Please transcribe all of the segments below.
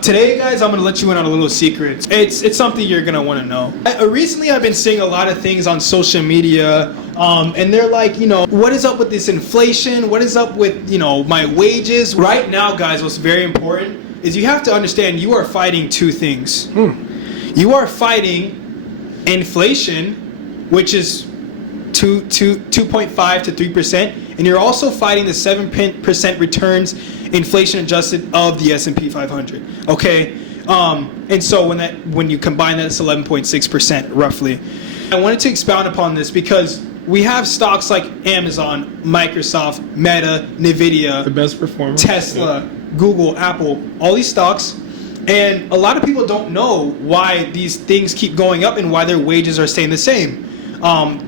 Today, guys, I'm going to let you in on a little secret. It's something you're going to want to know. Recently, I've been seeing a lot of things on social media, and they're like, what is up with this inflation? What is up with, my wages? Right now, guys, what's very important is you have to understand you are fighting two things. You are fighting inflation, which is 2.5 to 3%, and you're also fighting the 7% returns, inflation adjusted, of the S&P 500. Okay, and so when you combine that, it's 11.6% roughly. I wanted to expound upon this because we have stocks like Amazon, Microsoft, Meta, Nvidia, the best performer, Tesla, Google, Apple, all these stocks. And a lot of people don't know why these things keep going up and why their wages are staying the same.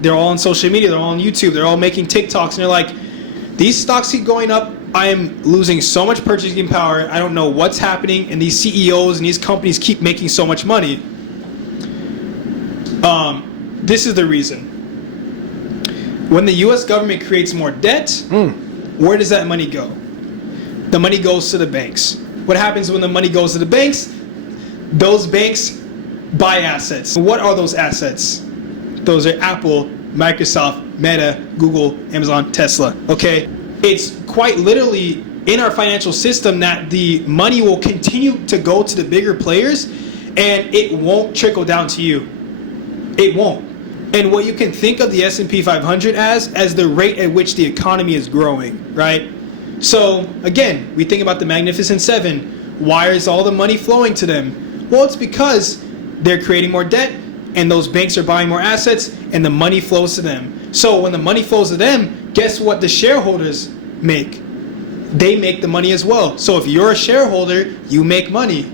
They're all on social media, they're all on YouTube, they're all making TikToks, and they're like, these stocks keep going up, I am losing so much purchasing power, I don't know what's happening, and these CEOs and these companies keep making so much money. This is the reason. When the US government creates more debt, where does that money go? The money goes to the banks. What happens when the money goes to the banks? Those banks buy assets. What are those assets? Those are Apple, Microsoft, Meta, Google, Amazon, Tesla. Okay? It's quite literally in our financial system that the money will continue to go to the bigger players and it won't trickle down to you. It won't. And what you can think of the S&P 500 as the rate at which the economy is growing, right? So again, we think about the Magnificent Seven. Why is all the money flowing to them? Well, it's because they're creating more debt and those banks are buying more assets and the money flows to them. So when the money flows to them, guess what the shareholders make? They make the money as well. So if you're a shareholder, you make money.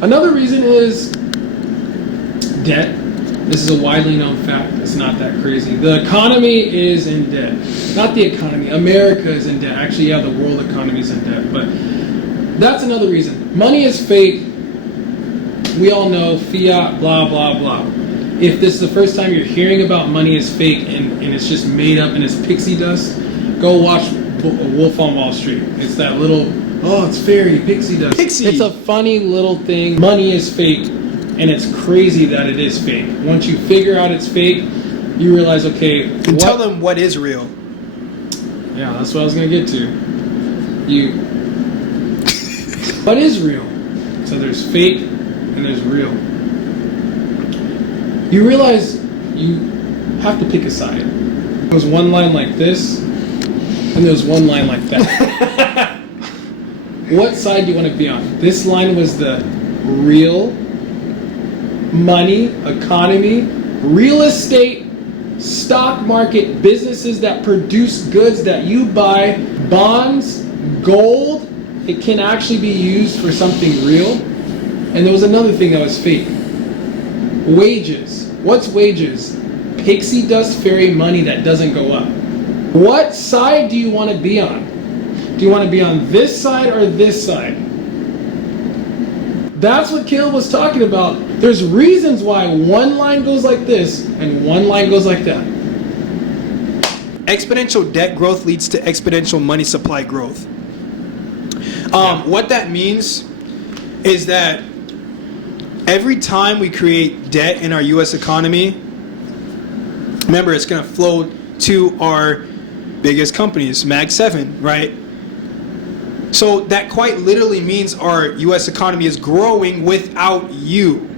Another reason is debt. This is a widely known fact. It's not that crazy. The economy is in debt. Not the economy. America is in debt. Actually, yeah, the world economy is in debt. But that's another reason. Money is fake. We all know fiat, blah, blah, blah. If this is the first time you're hearing about money is fake and it's just made up and it's pixie dust, go watch Wolf on Wall Street. It's that little, it's fairy, pixie dust. Pixie. It's a funny little thing. Money is fake. And it's crazy that it is fake. Once you figure out it's fake, you realize, okay. And tell them what is real. Yeah, that's what I was going to get to. What is real? So there's fake and there's real. You realize you have to pick a side. There's one line like this, and there's one line like that. What side do you want to be on? This line was the real money, economy, real estate, stock market, businesses that produce goods that you buy, bonds, gold. It can actually be used for something real. And there was another thing that was fake. Wages. What's wages? Pixie dust fairy money that doesn't go up. What side do you want to be on? Do you want to be on this side or this side? That's what Caleb was talking about. There's reasons why one line goes like this and one line goes like that. Exponential debt growth leads to exponential money supply growth. What that means is that every time we create debt in our U.S. economy, remember, it's going to flow to our biggest companies, Mag 7, right? So that quite literally means our U.S. economy is growing without you.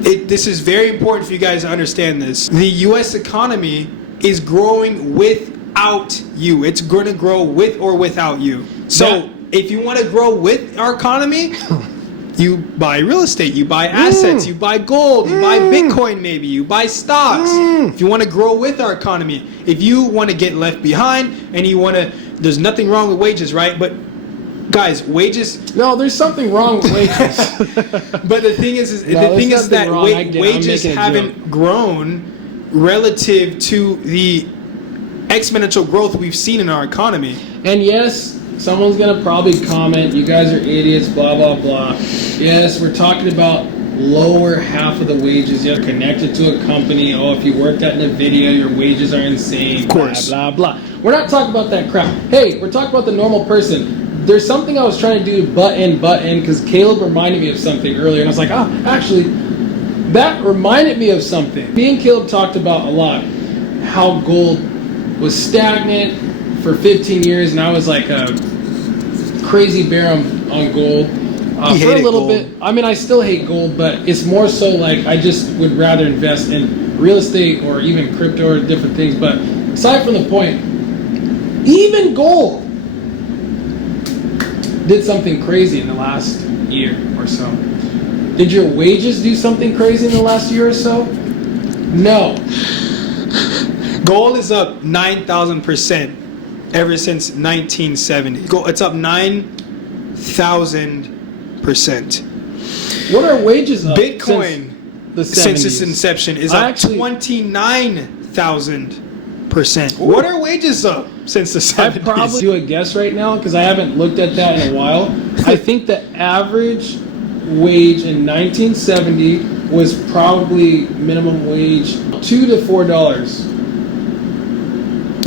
This is very important for you guys to understand this. The U.S. economy is growing without you. It's going to grow with or without you. So if you want to grow with our economy, you buy real estate, you buy assets, you buy gold, you buy Bitcoin maybe, you buy stocks. If you want to grow with our economy, if you want to get left behind and you want to, there's nothing wrong with wages, right? But guys, wages. No, there's something wrong with wages. But the thing is that wages haven't grown relative to the exponential growth we've seen in our economy. And yes, someone's going to probably comment, you guys are idiots, blah, blah, blah. Yes, we're talking about lower half of the wages. You're connected to a company. Oh, if you worked at Nvidia, your wages are insane. Of course. Blah, blah, blah. We're not talking about that crap. Hey, we're talking about the normal person. there's something I was trying to do, butt in, because Caleb reminded me of something earlier, and I was like, actually, that reminded me of something. Me and Caleb talked about a lot how gold was stagnant for 15 years, and I was like a crazy bear on gold. For a little bit. I mean, I still hate gold, but it's more so like I just would rather invest in real estate or even crypto or different things. But aside from the point, even gold did something crazy in the last year or so. Did your wages do something crazy in the last year or so? No. Gold is up 9,000% ever since 1970. It's up 9,000%. What are wages up? Bitcoin since its inception is up 29,000%. What are wages up since the 70s? I'd probably do a guess right now because I haven't looked at that in a while. I think the average wage in 1970 was probably minimum wage $2 to $4.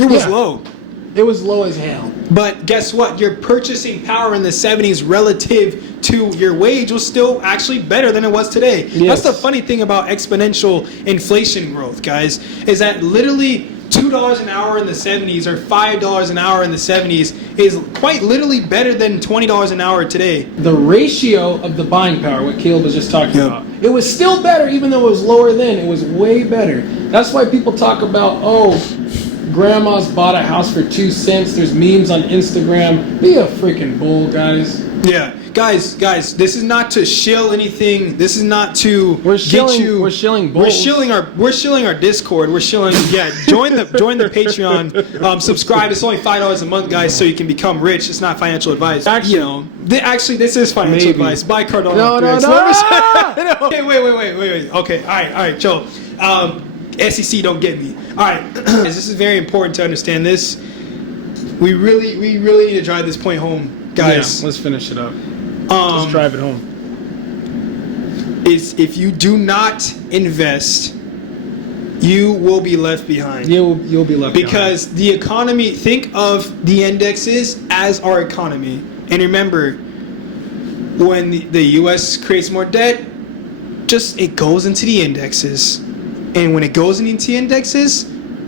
It was low. It was low as hell. But guess what? Your purchasing power in the 70s relative to your wage was still actually better than it was today. Yes. That's the funny thing about exponential inflation growth, guys, is that literally $2 an hour in the 70s or $5 an hour in the 70s is quite literally better than $20 an hour today. The ratio of the buying power, what Caleb was just talking about, it was still better even though it was lower then. It was way better. That's why people talk about, grandma's bought a house for 2 cents. There's memes on Instagram. Be a freaking bull, guys. Yeah. Guys, this is not to shill anything. This is not to We're shilling bulls. We're shilling our Discord. We're shilling. Yeah, join the Patreon. Subscribe. It's only $5 a month, guys, so you can become rich. It's not financial advice. Actually, this is financial advice. Buy Cardano. No. Okay, wait. Okay, all right, Joe. SEC, don't get me. All right, this is very important to understand this. We really need to drive this point home, guys. Yeah, let's finish it up. Let's drive it home. Is if you do not invest, you will be left behind. You'll be left behind. Because the economy, think of the indexes as our economy. And remember, when the U.S. creates more debt, it goes into the indexes. And when it goes into the indexes,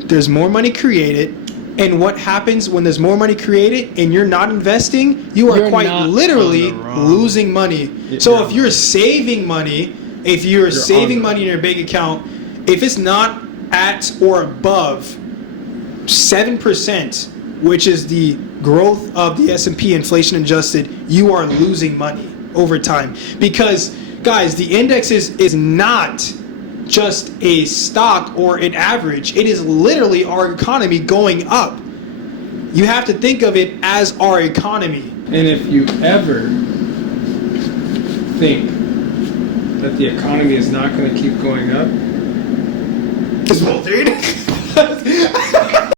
there's more money created. And what happens when there's more money created and you're not investing? You're quite literally losing money. So if you're saving money, money in your bank account, if it's not at or above 7%, which is the growth of the S&P inflation adjusted, you are losing money over time. Because, guys, the index is not just a stock or an average. It is literally our economy going up. You have to think of it as our economy. And if you ever think that the economy is not going to keep going up, it's BullTheory.